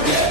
forget.